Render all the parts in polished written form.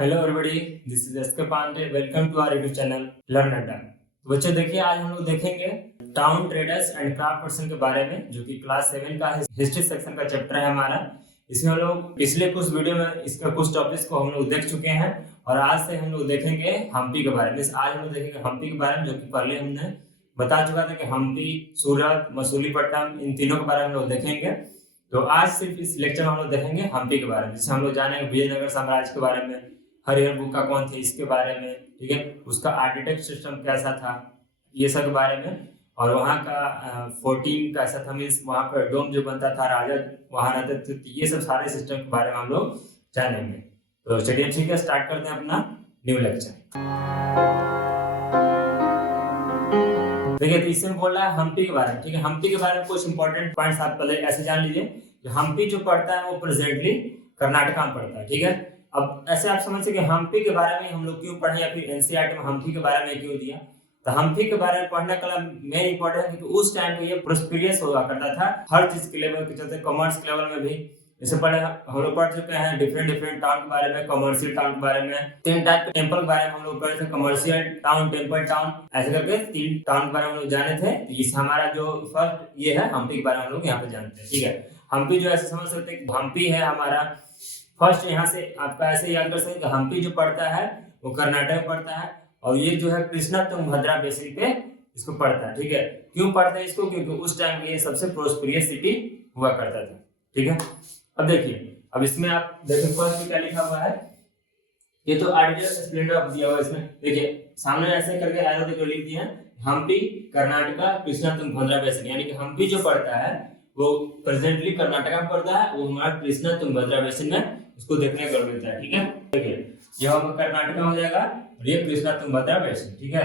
Hello everybody, this is SK Pandey. Welcome to our YouTube channel learn Adda. तो बच्चों देखिए, आज हम लोग देखेंगे town traders and craft person के बारे में, जो कि क्लास 7 का हिस्ट्री सेक्शन का चैप्टर है हमारा। इसमें हम लोग पिछले कुछ वीडियो में इसका कुछ टॉपिक्स को हम लोग देख चुके हैं और आज से हम लोग देखेंगे हम्पी के बारे में। आज हम लोग देखेंगे हम्पी के बारे में, जो कि पहले हमने बता चुका था कि हम्पी, सूरत, मसूलीपट्टनम, इन तीनों के बारे में हम लोग देखेंगे। तो आज सिर्फ इस लेक्चर में हम लोग देखेंगे हम्पी के बारे में, जिससे हम लोग जानेंगे विजयनगर साम्राज्य के बारे में, हरिहर बुक्का कौन थे इसके बारे में, ठीक है, उसका आर्किटेक्ट सिस्टम कैसा था, ये सब के बारे में, और वहाँ का 14 कैसा था, मीन्स वहाँ पर डोम जो बनता था, राजा वहाँ रहते थे, तो ये सब सारे सिस्टम के बारे में हम लोग जानेंगे। तो चलिए ठीक है, स्टार्ट करते हैं अपना न्यू लेक्चर। देखिए, तो इसमें बोल रहा है हम्पी के बारे में, ठीक है। हम्पी के बारे में कुछ इंपॉर्टेंट पॉइंट्स आप पहले ऐसे जान लीजिए। हम्पी जो पड़ता है वो प्रेजेंटली कर्नाटका में पड़ता है, ठीक है। अब ऐसे आप समझ सकते हम्पी के बारे में हम लोग क्यों पढ़े, या फिर एनसीईआरटी में हम्पी के बारे में क्यों दिया। तो हम्पी के बारे में पढ़ने का मेन इंपॉर्टेंट है क्योंकि उस टाइम पे ये प्रोस्पेरियस हुआ करता था हर चीज के लेवल के चलते, कॉमर्स के लेवल में भी। इससे पहले हम लोग पढ़ चुके हैं डिफरेंट टाउन के बारे में, कमर्शियल टाउन के बारे में, 3 टाइप के टेंपल के बारे में हम लोग पढ़े थे, कमर्शियल टाउन, टेंपल टाउन, ऐसे करके 3 टाउन के बारे में हम लोग जाने थे। तो इस हमारा जो फर्स्ट ये है हम्पी के बारे में हम लोग यहाँ पे जानते हैं, ठीक है। हम्पी जो ऐसे समझ सकते हैं, हम्पी है हमारा फर्स्ट, यहाँ से आपका ऐसे याद कर सकते हैं कि हम्पी जो पड़ता है वो कर्नाटक में पड़ता है, और ये जो है कृष्णा तुंगभद्रा बेसिन पे इसको पड़ता है, ठीक है। क्यों पड़ता है इसको, क्योंकि उस टाइम ये सबसे प्रोस्पेरियस सिटी हुआ करता था, ठीक है। अब देखिए, अब इसमें आप देखिए फर्स्ट में क्या लिखा हुआ है, ये तो आर्टिकल स्प्लेंडर ऑफ दिया हुआ है इसमें। देखिए सामने ऐसे करके एरो देखो लिख दिया हम्पी कर्नाटका कृष्णा तुंगभद्रा बेसिन, यानी कि हम्पी जो पड़ता है वो प्रेजेंटली कर्नाटका में पड़ता है, वो हमारा कृष्णा तुंगभद्रा बेसिन में उसको देखने को मिलता है, ठीक है। देखिए यह कर्नाटका हो जाएगा और ये कृष्णा तुंगभद्रा बेसिन, ठीक है।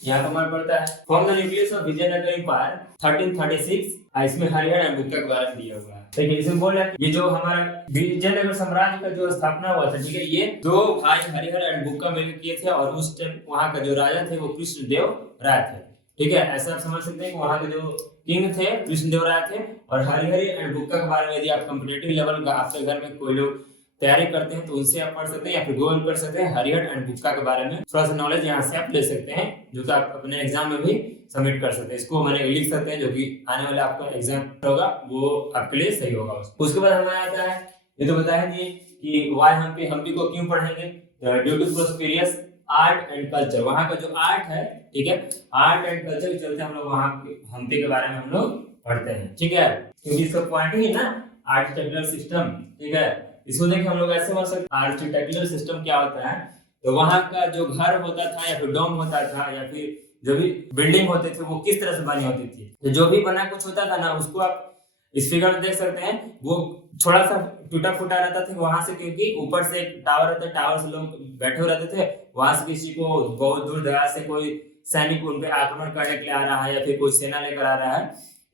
यहाँ पर हमारा पड़ता है from the nucleus of Vijayanagar empire 1336। इसमें हरिहर एंड बुक्का के बारे में दिया हुआ है। देखिए इसमें बोल रहा है ये जो हमारा विजयनगर साम्राज्य का जो स्थापना हुआ था, ठीक है, ये 2 भाई हरिहर एंड बुक्का मिलकर किए थे, और उस टाइम वहाँ का जो राजा थे वो कृष्णदेव राय थे, ठीक है। ऐसा आप समझ सकते हैं कि वहाँ के जो किंग थे कृष्णदेव राय थे। और हरिहर एंड बुक्का के बारे में यदि आप कॉम्पिटिटिव लेवल का आपके घर में कोई लोग तैयारी करते हैं तो उनसे आप पढ़ सकते हैं, या फिर गूगल कर सकते हैं हरिहर एंड बुक्का के बारे में थोड़ा सा नॉलेज यहाँ से आप ले सकते हैं, जो कि आप अपने एग्जाम में भी सबमिट कर सकते हैं। इसको मैंने लिख सकते हैं, जो कि आने वाले आपका एग्जाम होगा वो आपके लिए सही होगा। उसके बाद हमें आता है, ये तो बताया जी कि वाई हम्पी को क्यों पढ़ेंगे, due to prosperous art and culture. वहाँ का जो आर्ट है, ठीक है, आर्ट एंड कल्चर के चलते हम लोग वहाँ हम्पी के बारे में हम लोग पढ़ते हैं, ठीक है, क्योंकि इसका पॉइंट ही ना आर्किटेक्चरल सिस्टम, ठीक है। इसको देखिए हम लोग ऐसे समझ सकते हैं आर्किटेक्चरल सिस्टम क्या होता है। तो वहाँ का जो घर होता था या फिर डोम होता था या फिर जो भी बिल्डिंग होते थे वो किस तरह से बनी होती थी। तो जो भी बना कुछ होता था ना, उसको आप इस फिगर में देख सकते हैं, वो थोड़ा सा टूटा फूटा रहता था वहां से, क्योंकि ऊपर से एक टावर रहता है, टावर से लोग बैठे हुए रहते थे, वहां से किसी को बहुत दूर दराज से कोई सैनिक उन पे आक्रमण करने के लिए आ रहा है या फिर कोई सेना लेकर आ रहा है,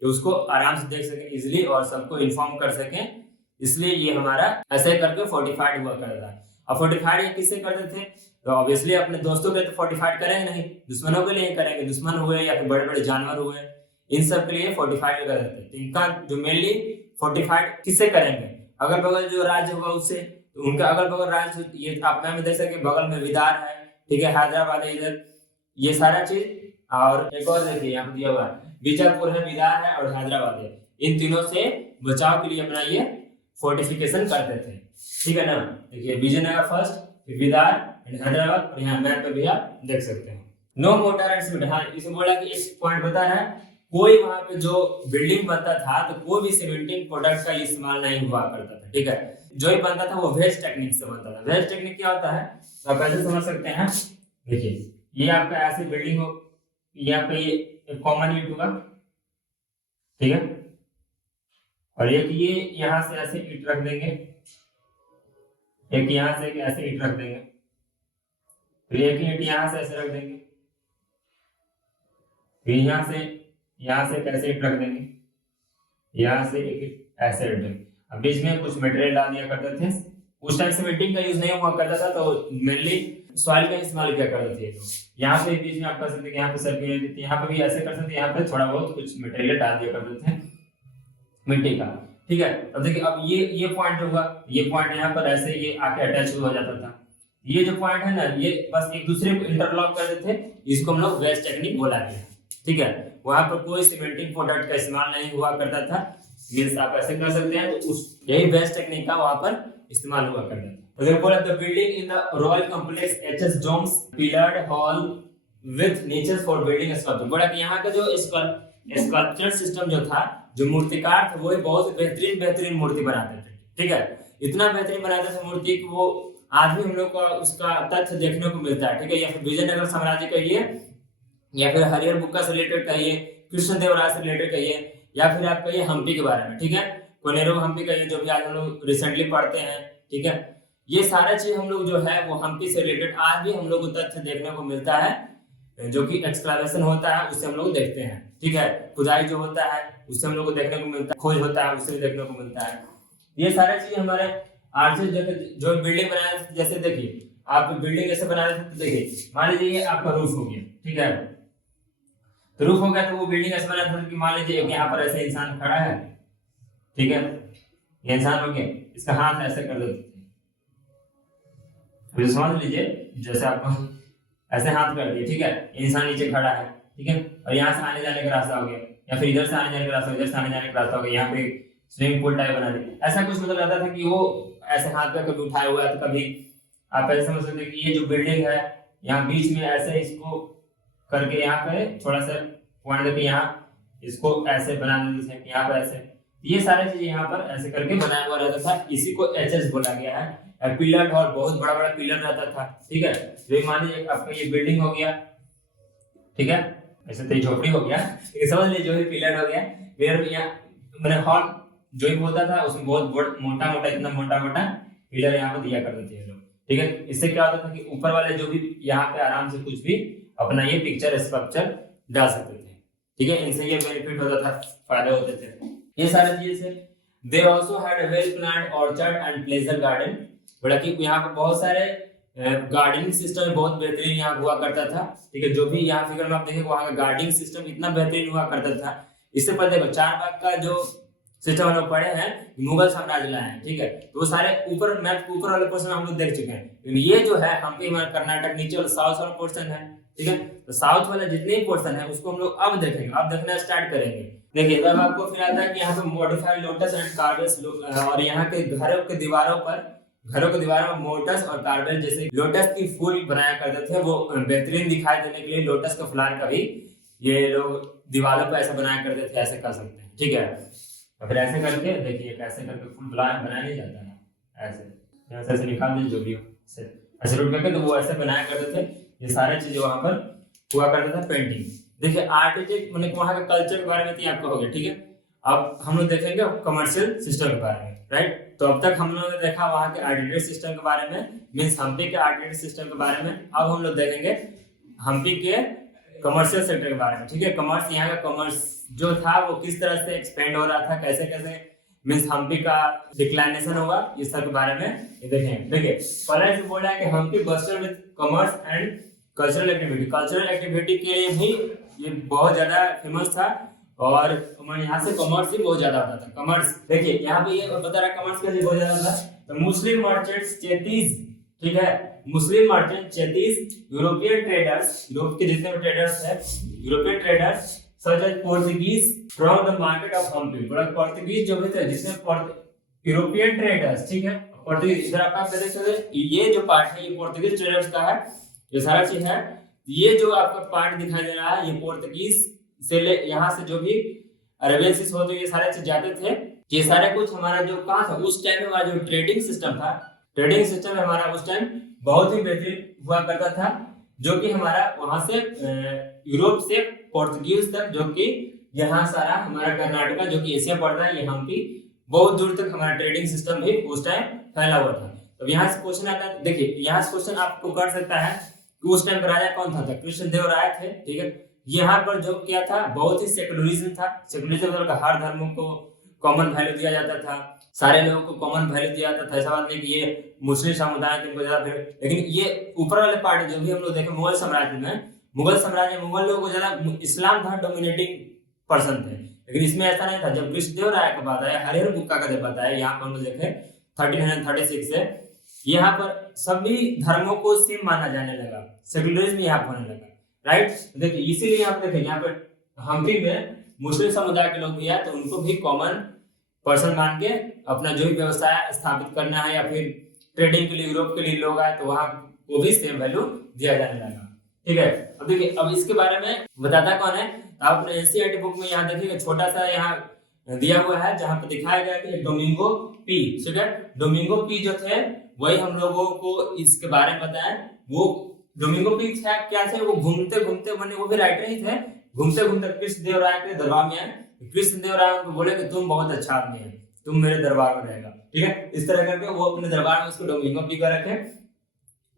तो उसको आराम से देख सके इजिली और सबको इन्फॉर्म कर सके। इसलिए ये हमारा ऐसे करके फोर्टिफाइड हुआ करता है। अब फोर्टिफाइड ये किससे करते थे, तो ऑब्वियसली अपने दोस्तों के लिए तो फोर्टिफाइड करेंगे नहीं, दुश्मनों के लिए करेंगे। दुश्मन हुए या फिर बड़े बड़े जानवर हुए, इन सब के लिए फोर्टिफाइड कर देते हैं। तो इनका जो मेनली फोर्टिफाइड किससे करेंगे, अगल बगल जो राज्य होगा उससे। तो उनका अगल बगल राज्य, ये आप में देख सके बगल में विदार है, ठीक है, हैदराबाद है इधर, ये सारा चीज। और एक और देखिए यहाँ पे दिया हुआ है बीजापुर है, विदार है और हैदराबाद है। इन तीनों से बचाव के लिए अपना ये फोर्टिफिकेशन करते थे, ठीक है ना। देखिए विजयनगर फर्स्ट, विदार एंड हैदराबाद, और यहाँ मैप पे भी आप देख सकते हैं। No mortar and cement. हाँ, इसमें बोला कि एक पॉइंट बता है, कोई वहां पे जो बिल्डिंग बनता था तो कोई भी सीमेंटिंग प्रोडक्ट का इस्तेमाल नहीं हुआ करता था, ठीक है। जो ही बनता था वो वेज टेक्निक से बनता था। वेज टेक्निक क्या होता है तो आप ऐसे समझ सकते हैं। देखिए ये आपका ऐसी बिल्डिंग हो, यहाँ पे एक कॉमन ईंट होगा, ठीक है, और एक ये यहाँ से ऐसे ईंट रख देंगे, एक यहाँ से ऐसे ईंट रख देंगे, फिर एक ईंट यहाँ से ऐसे रख देंगे, फिर यहाँ से कैसे ईंट रख देंगे, यहाँ से एक ऐसे रख देंगे। अब बीच में कुछ मटेरियल डाल दिया करते थे। उस टाइम सीमेंटिंग का यूज नहीं हुआ करता था, तो मेनली सॉइल का इस्तेमाल किया करते थे। तो यहाँ पे बीच में आप कर सकते हैं, यहाँ पे सर्किल देते, यहाँ पे भी ऐसे कर सकते हैं, यहाँ पे थोड़ा बहुत कुछ मटेरियल डाल दिया करते थे मिट्टी का। ठीक है। अब देखिए अब ये पॉइंट जो हुआ, ये पॉइंट यहाँ पर ऐसे ये आके अटैच हो जाता था। ये जो पॉइंट है ना, ये बस एक दूसरे को इंटरलॉक कर देते थे, इसको हम लोग वेज टेक्निक बोला गया। ठीक है, वहां पर कोई सीमेंटिंग प्रोडक्ट का इस्तेमाल नहीं हुआ करता था, मींस आप ऐसे कर सकते हैं, तो उस यही वेज टेक्निक का वहां पर इस्तेमाल हुआ करता था। अगर बोला the building in the royal complex has domes pillared hall with niches for building sculpture. बोला कि यहाँ का जो स्कल्पचर सिस्टम जो था, जो मूर्तिकार थे, वो बहुत बेहतरीन मूर्ति बनाते थे। ठीक है, इतना बेहतरीन बनाते थे मूर्ति कि वो आज भी हम लोग को उसका तथ्य देखने को मिलता है। ठीक है, या फिर विजयनगर साम्राज्य कहिए, या फिर हरिहर बुक्का से रिलेटेड कहिए, कृष्णदेवराय से रिलेटेड कहिए, या फिर आप कहिए हम्पी के बारे में। ठीक है, कोनेरो हम्पी कहिए, जो भी आज हम लोग रिसेंटली पढ़ते हैं। ठीक है, ये सारा चीज हम लोग जो है वो हम्पी से रिलेटेड आज भी हम लोग को तथ्य देखने को मिलता है, जो कि एक्सक्लावेशन होता है उससे हम लोग देखते हैं। ठीक है, खुदाई जो होता है उससे हम लोग को देखने को मिलता है, खोज होता है उससे देखने को मिलता है। ये सारी चीज हमारे आर्टिस्ट जो बिल्डिंग बनाए, जैसे देखिए आप बिल्डिंग ऐसे बना रहे थे, तो देखिए मान लीजिए आपका रूफ हो गया। ठीक है, तो रूफ हो गया, तो वो बिल्डिंग ऐसे बना था कि मान लीजिए यहाँ पर ऐसे इंसान खड़ा है। ठीक है, ये इंसान हो गया, इसका हाथ ऐसे कर देते थे। अभी समझ लीजिए, जैसे आपको ऐसे हाथ कर दिए। ठीक है, इंसान नीचे खड़ा है। ठीक है, और यहाँ से आने जाने का रास्ता हो गया, या फिर इधर से आने जाने का रास्ता, इधर से आने जाने का रास्ता हो गया। यहाँ पे स्विमिंग पूल टाइप बना दिया, ऐसा कुछ मतलब रहता था कि वो ऐसे हाथ पे कभी उठाया हुआ है, तो कभी आप ऐसे समझ सकते हैं कि ये जो बिल्डिंग है यहाँ बीच में ऐसे इसको करके यहाँ पे थोड़ा सा पॉइंट देके यहाँ इसको ऐसे बना देते थे, यहाँ पे ऐसे। ये सारी चीजें यहाँ पर ऐसे करके बनाया हुआ रहता था, इसी को एचएस बोला गया है। पिलर और बहुत बड़ा बड़ा पिलर रहता था। ठीक है, जो मान लीजिए आपका ये बिल्डिंग हो गया। ठीक है, ऐसे तो झोपड़ी हो गया, समझ लीजिए, जो भी पिलर हो गया, पिलर यहाँ मैंने हॉल जो भी होता था उसमें बहुत मोटा मोटा, इतना मोटा मोटा पिलर यहाँ पर दिया करते थे लोग। ठीक है, इससे क्या होता था कि ऊपर वाले जो भी यहाँ पे आराम से कुछ भी अपना ये पिक्चर स्ट्रक्चर डाल सकते थे। ठीक है, इनसे ये बेनिफिट होता था, फायदे होते थे। ये सारी चीजें से they also had a well planned orchard and pleasure garden. बड़ा कि यहाँ पर बहुत सारे गार्डनिंग सिस्टम बहुत बेहतरीन यहाँ हुआ करता था। ठीक है, जो भी यहाँ फिगर में आप देखेंगे वहाँ का गार्डनिंग सिस्टम इतना बेहतरीन हुआ करता था। इससे पहले देखो चारबाग का जो सिस्टम हम लोग पढ़े हैं, मुगल साम्राज्य लाए हैं। ठीक है, तो वो सारे ऊपर मैप ऊपर वाले पोर्शन हम लोग देख चुके हैं। ये जो है हम्पी हमारा कर्नाटक नीचे वाला साउथ वाला पोर्शन है। ठीक है, तो साउथ वाला जितने भी पोर्शन है उसको हम लोग अब देखेंगे, अब देखना स्टार्ट करेंगे। देखिए तब आपको फिर आता है कि यहाँ पे मॉडिफाइड लोटस एंड कार्बेल्स, और यहाँ के घरों के दीवारों में मोटस और कार्बेल जैसे लोटस की फूल बनाया करते थे। वो बेहतरीन दिखाई देने के लिए लोटस का फूल का भी ये लोग दीवारों पर ऐसा बनाया करते थे, ऐसे कर सकते हैं। ठीक है, और फिर ऐसे करके देखिए ऐसे करके फूल बनाया नहीं जाता है, ऐसे ऐसे निकाल दीजिए जो भी हो, ऐसे रोट करके, तो वो ऐसे बनाया करते थे। ये सारे चीजें वहां पर हुआ करता था। पेंटिंग देखिए, आर्टिस्ट मैंने वहां का कल्चर के बारे में तो आपको हो गया। ठीक है, अब हम लोग देखेंगे कमर्शियल सिस्टम के बारे में, राइट। तो अब तक हम लोगों ने देखा वहां के आर्टिस्ट सिस्टम के बारे में, मींस हम्पी के आर्टिस्ट सिस्टम के बारे में। अब हम लोग देखेंगे हम्पी के कमर्शियल सेक्टर के बारे में। ठीक है, कमर्स, यहाँ का कमर्स जो था वो किस तरह से एक्सपेंड हो रहा था, कैसे कैसे मींस हम्पी का डिक्लाइनेशन होगा, इस सब के बारे में ये देखें। देखिए पहले से बोला है कि Hampi bustled with commerce and cultural activity. Cultural activity के लिए भी ये बहुत ज्यादा फेमस था, और यहाँ से कमर्स भी बहुत ज्यादा होता था। कमर्स देखिए यहाँ पे ये बता रहा कमर्स के लिए बहुत ज्यादा था। तो मुस्लिम मर्चेंट्स 33, ठीक है, मुस्लिम मर्चेंट 33, यूरोपियन ट्रेडर्स, यूरोप के जितने भी ट्रेडर्स है, European traders such as Portuguese from the market of Hम्पी। बड़ा पोर्तुगीज जो भी थे, जिसने यूरोपियन ट्रेडर्स, ठीक है, पोर्तुगीज, इधर आप देख सकते हैं ये जो पार्ट है ये पोर्तुगीज ट्रेडर्स का है, ये सारा चीज है। ये जो आपका पार्ट दिखाई दे रहा है ये पोर्तुगीज से ले, यहाँ से जो भी अरेबियन सीज होते ये सारे चीज जाते थे। ये सारे कुछ हमारा जो कहाँ था उस टाइम में, हमारा जो ट्रेडिंग सिस्टम था, ट्रेडिंग सिस्टम हमारा उस टाइम बहुत ही बेहतरीन हुआ करता था, जो कि हमारा वहां से यूरोप से पोर्तुगीज तक, जो कि यहाँ सारा हमारा कर्नाटका जो कि एशिया पड़ता है, ये हम्पी बहुत दूर तक हमारा ट्रेडिंग सिस्टम भी उस टाइम फैला हुआ था। तो यहाँ से क्वेश्चन आता है, देखिए यहाँ से क्वेश्चन आपको कर सकता है कि उस टाइम का राजा कौन था कृष्णदेवराय थे। ठीक है, यहाँ पर जो क्या था बहुत ही सेकुलरिज्म था। सेकुलरिज्म मतलब हर धर्मों को कॉमन वैल्यू दिया जाता था, सारे लोगों को कॉमन वैल्यू दिया जाता था। ऐसा बात नहीं कि ये मुस्लिम समुदाय के ज्यादा, लेकिन ये ऊपर वाले पार्ट जो भी हम लोग देखें मुगल साम्राज्य में, मुगल लोगों को ज्यादा इस्लाम था डोमिनेटिंग पर्सन थे, लेकिन इसमें ऐसा नहीं था। जब कृष्णदेवराय का बात आया, हरिहर बुक्का का जब बताया, यहाँ पर हम लोग देखे 1336 से यहाँ पर सभी धर्मों को सेम माना जाने लगा, सेकुलरिज्म यहाँ पर होने लगा, राइट। देखिए इसीलिए यहाँ पर देखिए, यहाँ पर हम्पी में मुस्लिम समुदाय के लोग भी आए तो उनको भी कॉमन पर्सन मान के अपना जो भी व्यवसाय स्थापित करना है या फिर ट्रेडिंग के लिए यूरोप के लिए लोग आए तो वहां को भी सेम वैल्यू दिया जाने लगा, ठीक है। अब देखिए, अब इसके बारे में बताता कौन है, आप अपने एनसीईआरटी बुक में यहाँ देखिए छोटा सा यहाँ दिया हुआ है जहाँ पे दिखाया गया कि डोमिंगो पी, ठीक है। डोमिंगो पी जो थे वही हम लोगों को इसके बारे में बताया। वो डोमिंगो पी क्या थे, वो घूमते घूमते बने, वो भी राइटर ही थे, घूमते घूमते कृष्णदेवराय के दरबार में आए। कृष्णदेवराय उनको बोले कि तुम बहुत अच्छा आदमी है, तुम मेरे दरबार में रहेगा, ठीक है। इस तरह करके वो अपने दरबार में उसको डोमिंगो पी का रखे,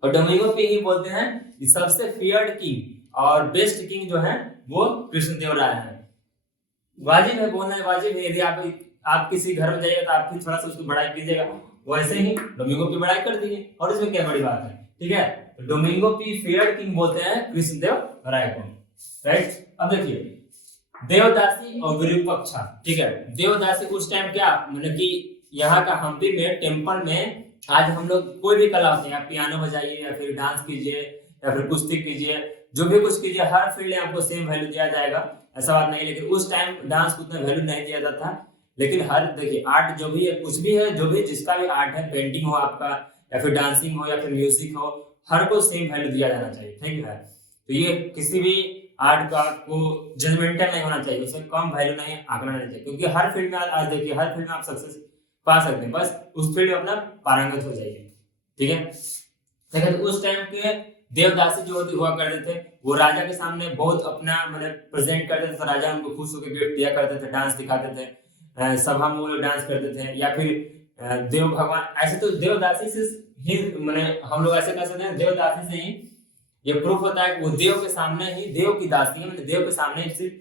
और डोमिंगो पी ही बोलते हैं सबसे फियर्ड किंग और बेस्ट किंग जो है वो कृष्णदेवराय है। वाजिब है बोलना, वाजिब है। यदि आप किसी घर में जाइएगा तो आप भी थोड़ा सा उसकी बड़ाई कीजिएगा, वैसे ही डोमिंगो पी बड़ाई कर दिए, और इसमें क्या बड़ी बात है, ठीक है। तो डोमिंगो पी फियर्ड किंग बोलते हैं कृष्णदेवराय को, राइट। अब देखिए देवदासी और विरूपाक्षा, ठीक है। देवदासी उस टाइम क्या मतलब कि यहाँ का हम्पी में टेम्पल में आज हम लोग कोई भी कला होती है, आप पियानो बजाइए या फिर डांस कीजिए या फिर कुश्ती कीजिए, जो भी कुछ कीजिए, हर फील्ड में आपको सेम वैल्यू दिया जाएगा, ऐसा बात नहीं। लेकिन उस टाइम डांस को उतना वैल्यू नहीं दिया जाता, लेकिन हर देखिए आर्ट जो भी है, कुछ भी है, जो भी जिसका भी आर्ट है, पेंटिंग हो आपका या फिर डांसिंग हो या फिर म्यूजिक हो, हर को सेम वैल्यू दिया जाना चाहिए, ठीक है। तो ये किसी भी आर्ट का को जजमेंटल नहीं होना चाहिए, उसे कम वैल्यू नहीं आंकना नहीं चाहिए, क्योंकि हर फील्ड में आज देखिए हर फील्ड में आप सक्सेस पा सकते हैं, बस उस फील्ड में अपना पारंगत हो जाइए, ठीक है। देखिए तो उस टाइम के देवदासी जो हुआ करते थे वो राजा के सामने बहुत अपना मतलब प्रेजेंट करते थे, तो राजा उनको खुश होकर गिफ्ट दिया करते थे, डांस दिखाते थे, सभा में वो लोग डांस करते थे, या फिर देव भगवान, ऐसे तो देवदासी से ही मैंने हम लोग ऐसे कह सकते हैं, देवदासी से ही ये प्रूफ होता है कि वो देव के सामने ही, देव की दासी है, देव के सामने ही सिर्फ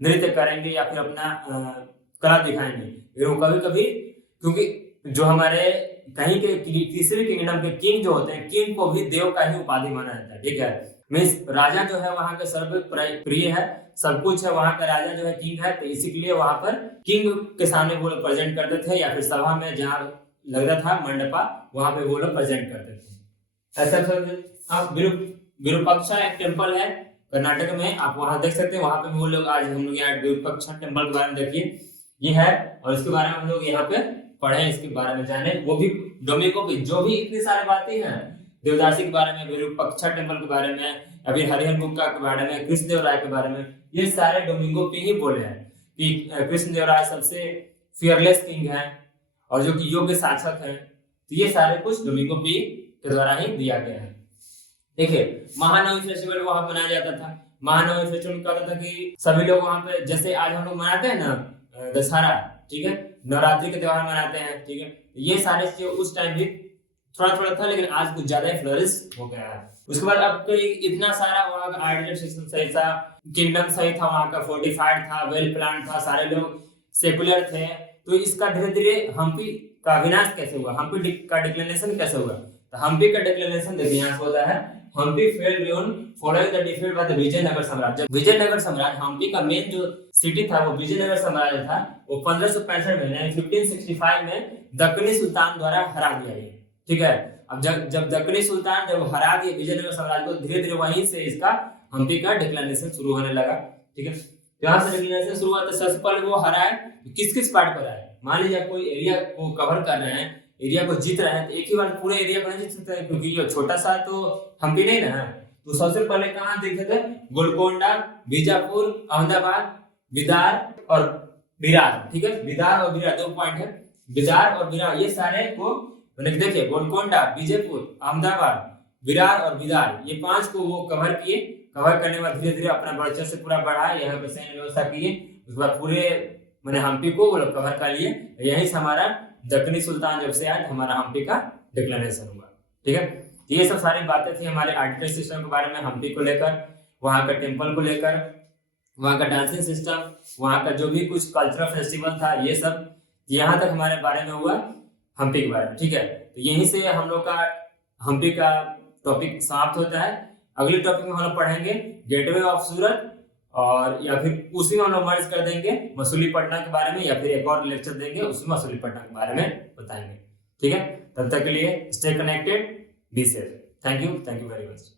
नृत्य करेंगे या फिर अपना कला दिखाएंगे। वो कभी कभी, क्योंकि जो हमारे कहीं के किसी भी किंगडम के किंग जो होते हैं, किंग को भी देव का ही उपाधि माना जाता है, ठीक है। मीन्स राजा जो है वहां के सर्व प्रिय है, सब कुछ है, वहां का राजा जो है किंग है, तो इसीलिए वहां पर किंग के सामने वो लोग प्रेजेंट करते थे, या फिर सभा में जहाँ लगता था मंडपा वहां पे वो लोग प्रेजेंट करते थे, ऐसा। विरूपाक्षा एक टेम्पल है कर्नाटक में, आप वहां देख सकते हैं, वहां पे वो लोग आज हम लोग यहाँ विरूपाक्षा टेम्पल के बारे में देखिए, ये है, और इसके बारे में हम लोग यहाँ पे पढ़े, इसके बारे में जाने, वो भी डोमिंगो पी, जो भी इतनी सारी बातें हैं देवदासी के बारे में, विरूपाक्षा टेम्पल के बारे में, अभी हरिहर बुक्का के बारे में, कृष्णदेवराय के बारे में, ये सारे डोमिंगो पी ही बोले हैं कि कृष्णदेवराय सबसे फियरलेस किंग है और जो कि योग्य शासक है। तो ये सारे कुछ डोमिंगो पी के द्वारा ही दिया गया है। देखिए महानवमी फेस्टिवल वहां मनाया जाता था। महानवमी फेस्टिवल क्या होता था कि सभी लोग वहां पे, जैसे आज हम लोग मनाते हैं ना दशहरा, ठीक है, नवरात्रि के त्योहार मनाते हैं, ठीक है, ये सारे चीज उस टाइम भी थोड़ा थोड़ा था, लेकिन आज कुछ ज्यादा फ्लोरिश हो गया है। उसके बाद अब तो इतना सारा वहाँ का आर्किटेक्चर सही था, किंगडम सही था, वहाँ का फोर्टिफाइड था, वेल प्लान था, सारे लोग सेकुलर थे। तो इसका धीरे धीरे हम्पी का विनाश कैसे हुआ, हम्पी का डिक्लेरेशन कैसे हुआ, तो हम्पी का डिक्लेरेशन देखिए यहाँ से होता है, Hampi fell down following the defeat by the Vijayanagar साम्राज्य। विजयनगर साम्राज्य, हम्पी का मेन जो सिटी था वो विजयनगर साम्राज्य था, वो 1565 में यानी 1565 में दक्कनी सुल्तान द्वारा हरा दिया गया, ठीक है। अब जब दक्कनी सुल्तान जब हरा दिए विजयनगर साम्राज्य को, धीरे धीरे वहीं से इसका हम्पी का डिक्लेरेशन शुरू होने लगा, ठीक है। यहाँ से डिक्लेरेशन शुरू हुआ, तो सबसे पहले वो हरा है किस किस पार्ट पर है, मान लीजिए कोई एरिया को कवर कर रहे हैं, एरिया को जीत रहे हैं, तो एक ही बार पूरे एरिया को नहीं जीत सकते, क्योंकि ये छोटा सा तो हम्पी नहीं ना है। तो सबसे पहले कहाँ देखे थे, गोलकोंडा, बीजापुर, अहमदाबाद, बिदार और विरार, ठीक है। बिदार और विरार दो पॉइंट है, बिदार और विरार, ये सारे को मैंने देखिए गोलकोंडा, बीजापुर, अहमदाबाद, विरार और बिदार, ये 5 को वो कवर किए। कवर करने के बाद धीरे धीरे अपना वर्चस्व से पूरा बढ़ाया, यहाँ पे सैन्य व्यवस्था किए, उसके बाद पूरे मैंने हम्पी को वो लोग कवर कर लिए। यहीं से हमारा दक्कनी सुल्तान जब से आए हमारा हम्पी का डिक्लेरेशन हुआ, ठीक है। ये सब सारी बातें थी हमारे आर्किटेक्चर सिस्टम के बारे में, हम्पी को लेकर, वहाँ का टेम्पल को लेकर, वहाँ का डांसिंग सिस्टम, वहाँ का जो भी कुछ कल्चरल फेस्टिवल था, ये सब यहाँ तक हमारे बारे में हुआ हम्पी के बारे में, ठीक है। तो यहीं से हम लोग का हम्पी का टॉपिक समाप्त होता है। अगले टॉपिक में हम लोग पढ़ेंगे गेटवे ऑफ सूरत और या फिर उसी में हम लोग मर्ज कर देंगे मसूलीपट्टनम के बारे में, या फिर एक और लेक्चर देंगे उसमें मसूलीपट्टनम के बारे में बताएंगे। ठीक है, तब तक के लिए stay connected, be safe. Thank you very much.